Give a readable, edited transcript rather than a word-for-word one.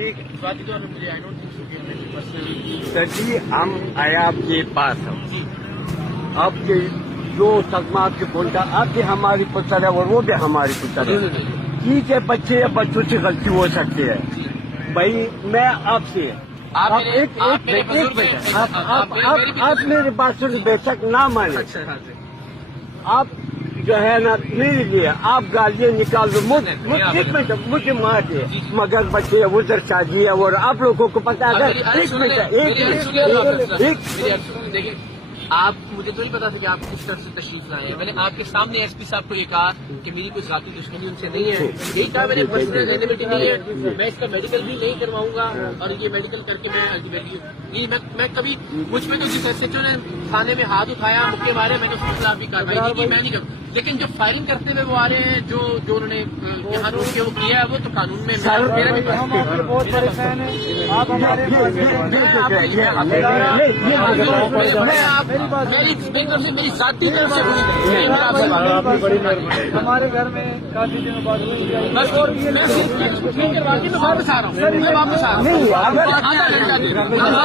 ٹھیک ہے ذاتی طور پہ مجھے آئی ڈونٹ تھنک سو کہ سر جی ہم آئے آپ کے پاس ہم آپ کے جو سگما آپ کے پہنچا آپ کی ہماری پتر ہے اور وہ بھی ہماری پتر ہے ٹھیک ہے بچے یا بچوں سے غلطی ہو سکتی ہے بھائی میں آپ سے آپ میری بات سن بے شک نہ مانے آپ جو ہے نا میرے لیے آپ گالیاں نکال دو مجھے مار دے مگر بچے ادھر شادی ہے اور آپ لوگوں کو پتا ہے دیکھیں آپ مجھے تو نہیں پتا تھا کہ آپ کس طرح سے تشریف لائے ہیں. میں نے آپ کے سامنے ایس پی صاحب کو یہ کہا کہ میری کوئی ذاتی دشمنی ان سے نہیں ہے, یہی کہا میں نے پرسنل اویلیبلٹی نہیں ہے, میں اس کا میڈیکل بھی نہیں کرواؤں گا اور یہ میڈیکل کر کے میں کبھی مجھ پہ تو جس ایس ایچ او نے تھانے میں ہاتھ اٹھایا مکے مارے میں نے اس کے خلاف بھی کاروائی کی کہ میں نہیں کروں, لیکن جو فائرنگ کرتے ہوئے وہ آ رہے ہیں جو انہوں نے یہاں روک کے وہ کیا ہے وہ تو قانون میں میرا بھی ہم آپ کے بہت بڑے فین ہیں, آپ ہمارے میری ذاتی طرف سے ہمارے گھر میں کافی دنوں بعد واپس آ رہا ہوں